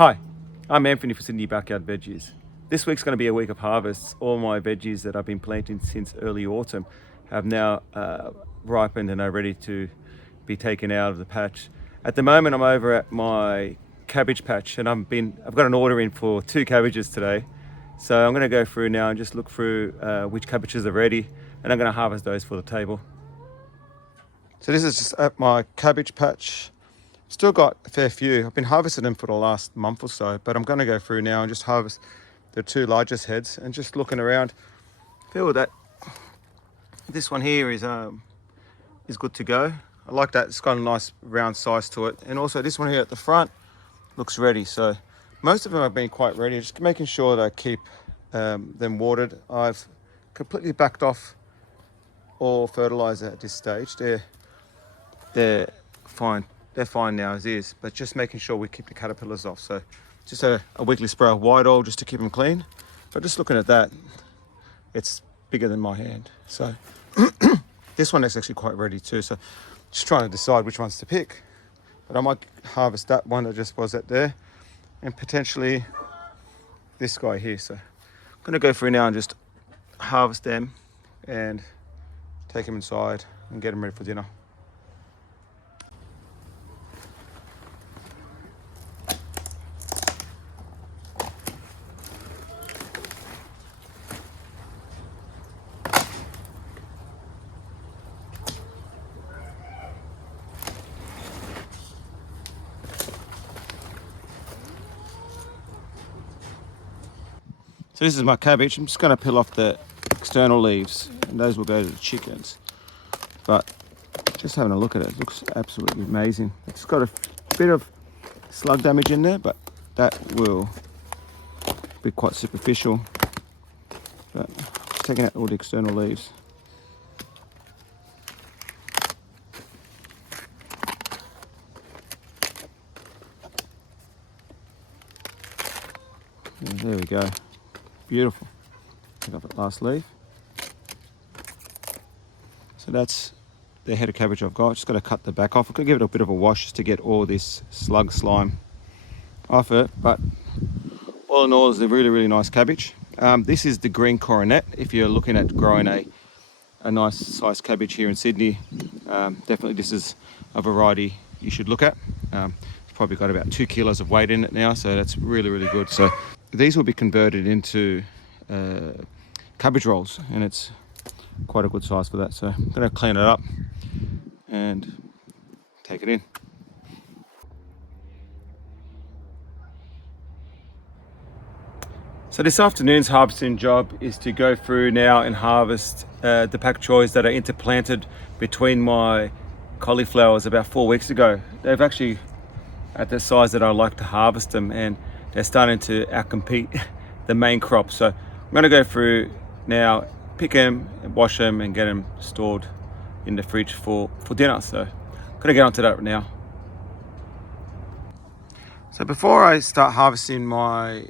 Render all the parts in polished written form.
Hi, I'm Anthony for Sydney Backyard Veggies. This week's going to be a week of harvests. All my veggies that I've been planting since early autumn have now ripened and are ready to be taken out of the patch. At the moment, I'm over at my cabbage patch, and I've got an order in for 2 cabbages today. So I'm going to go through now and just look through which cabbages are ready, and I'm going to harvest those for the table. So this is just at my cabbage patch. Still got a fair few. I've been harvesting them for the last month or so, but I'm going to go through now and just harvest the 2 largest heads, and just looking around, feel that this one here is good to go. I like that. It's got a nice round size to it, and also this one here at the front looks ready. So most of them have been quite ready. Just making sure that I keep them watered. I've completely backed off all fertilizer at this stage. They're fine. They're fine now as is, but just making sure we keep the caterpillars off. So just a weekly spray of white oil just to keep them clean. But just looking at that, it's bigger than my hand. So this one is actually quite ready too. So just trying to decide which ones to pick. But I might harvest that one that just was at there, and potentially this guy here. So I'm gonna go through now and just harvest them and take them inside and get them ready for dinner. So this is my cabbage. I'm just going to peel off the external leaves, and those will go to the chickens. But just having a look at it, it looks absolutely amazing. It's got a bit of slug damage in there, but that will be quite superficial. But just taking out all the external leaves. And there we go. Beautiful. Pick up that last leaf. So that's the head of cabbage I've got. Just got to cut the back off. I'm going to give it a bit of a wash just to get all this slug slime off it. But all in all, it's a really, really nice cabbage. This is the green coronet. If you're looking at growing a nice sized cabbage here in Sydney, definitely this is a variety you should look at. It's probably got about 2 kilos of weight in it now, so that's really, really good. So these will be converted into cabbage rolls, and it's quite a good size for that. So I'm going to clean it up and take it in. So this afternoon's harvesting job is to go through now and harvest the Pak Chois that are interplanted between my cauliflowers about 4 weeks ago. They've actually at the size that I like to harvest them, and they're starting to outcompete the main crop. So I'm going to go through now, pick them, wash them, and get them stored in the fridge for dinner. So I'm going to get onto that now. So before I start harvesting my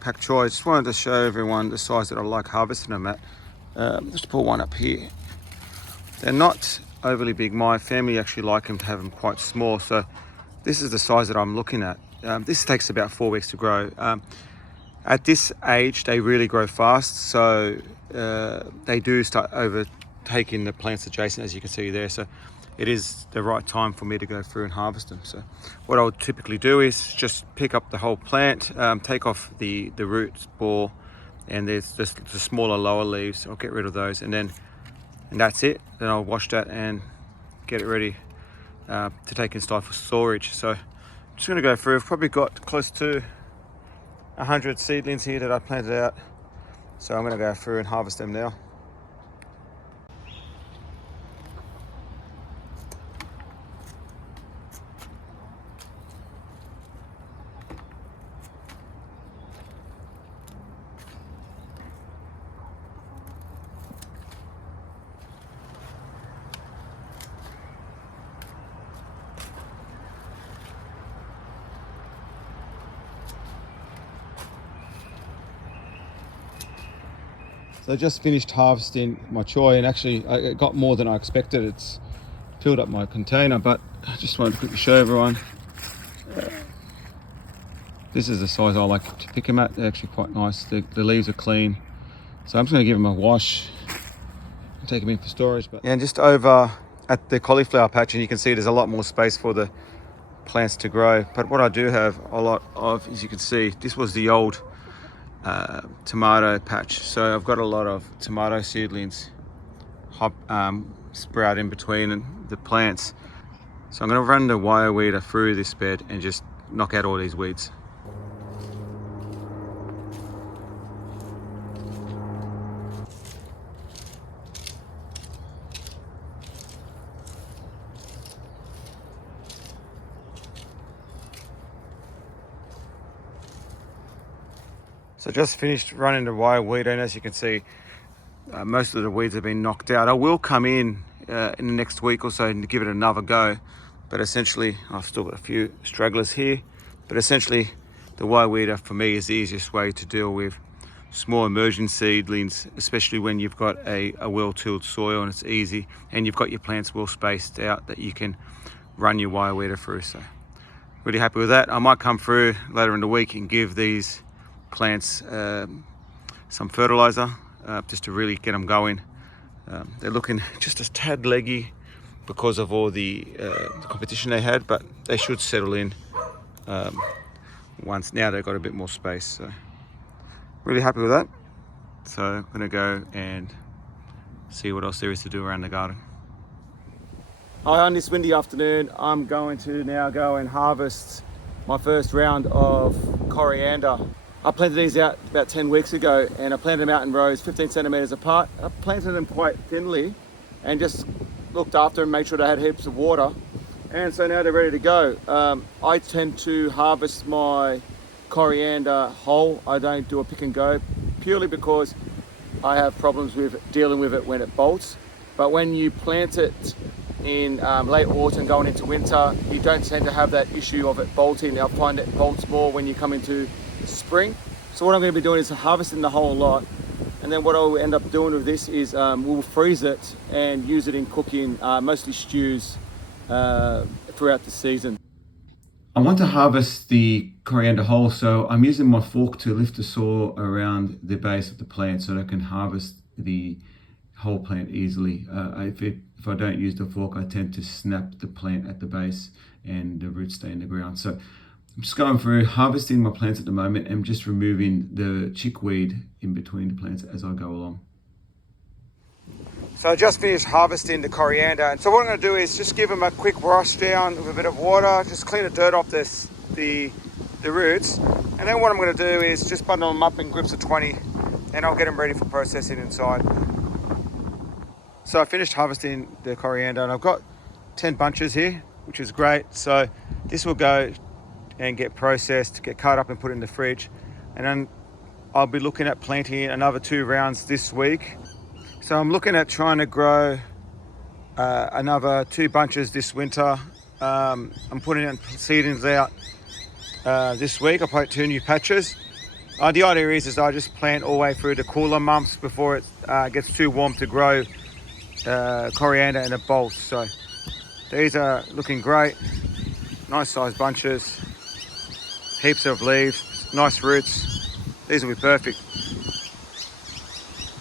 Pak Choi, I just wanted to show everyone the size that I like harvesting them at. Just pull one up here. They're not overly big. My family actually like them to have them quite small. So this is the size that I'm looking at. This takes about 4 weeks to grow. At this age, they really grow fast, so they do start overtaking the plants adjacent, as you can see there. So it is the right time for me to go through and harvest them. So what I would typically do is just pick up the whole plant, take off the roots ball, and there's just the smaller lower leaves. I'll get rid of those, and that's it. Then I'll wash that and get it ready to take inside for storage. So I'm just going to go through. I've probably got close to 100 seedlings here that I planted out, so I'm going to go through and harvest them now. So I just finished harvesting my choy, and actually I got more than I expected. It's filled up my container, but I just wanted to quickly show everyone. This is the size I like to pick them at. They're actually quite nice. The leaves are clean. So I'm just going to give them a wash and take them in for storage. But and just over at the cauliflower patch, and you can see there's a lot more space for the plants to grow. But what I do have a lot of, as you can see, this was the old tomato patch. So I've got a lot of tomato seedlings sprout in between the plants. So I'm going to run the wire weeder through this bed and just knock out all these weeds. So just finished running the wire weeder, and as you can see, most of the weeds have been knocked out. I will come in the next week or so and give it another go, but essentially I've still got a few stragglers here, but essentially the wire weeder for me is the easiest way to deal with small emerging seedlings, especially when you've got a well-tilled soil and it's easy and you've got your plants well spaced out that you can run your wire weeder through. So really happy with that. I might come through later in the week and give these plants some fertilizer just to really get them going. They're looking just a tad leggy because of all the competition they had, but they should settle in once now they've got a bit more space. So really happy with that. So I'm gonna go and see what else there is to do around the garden. Hi, on this windy afternoon, I'm going to now go and harvest my first round of coriander. I planted these out about 10 weeks ago, and I planted them out in rows 15 centimeters apart. I planted them quite thinly and just looked after them, made sure they had heaps of water. And so now they're ready to go. I tend to harvest my coriander whole. I don't do a pick and go, purely because I have problems with dealing with it when it bolts. But when you plant it in late autumn going into winter, you don't tend to have that issue of it bolting. I find it bolts more when you come into spring. So what I'm going to be doing is harvesting the whole lot, and then what I'll end up doing with this is we'll freeze it and use it in cooking, mostly stews throughout the season. I want to harvest the coriander whole, so I'm using my fork to lift the soil around the base of the plant so that I can harvest the whole plant easily. If I don't use the fork, I tend to snap the plant at the base and the roots stay in the ground. So I'm just going through harvesting my plants at the moment and just removing the chickweed in between the plants as I go along. So I just finished harvesting the coriander, and so what I'm going to do is just give them a quick wash down with a bit of water, just clean the dirt off the roots, and then what I'm going to do is just bundle them up in groups of 20 and I'll get them ready for processing inside. So I finished harvesting the coriander and I've got 10 bunches here, which is great. So this will go and get processed, get cut up and put in the fridge, and then I'll be looking at planting another 2 rounds this week. So I'm looking at trying to grow another 2 bunches this winter. I'm putting seedlings out this week. I'll plant 2 new patches. The idea is I just plant all the way through the cooler months before it gets too warm to grow coriander in a bolt. So these are looking great, nice sized bunches, heaps of leaves, nice roots. These will be perfect.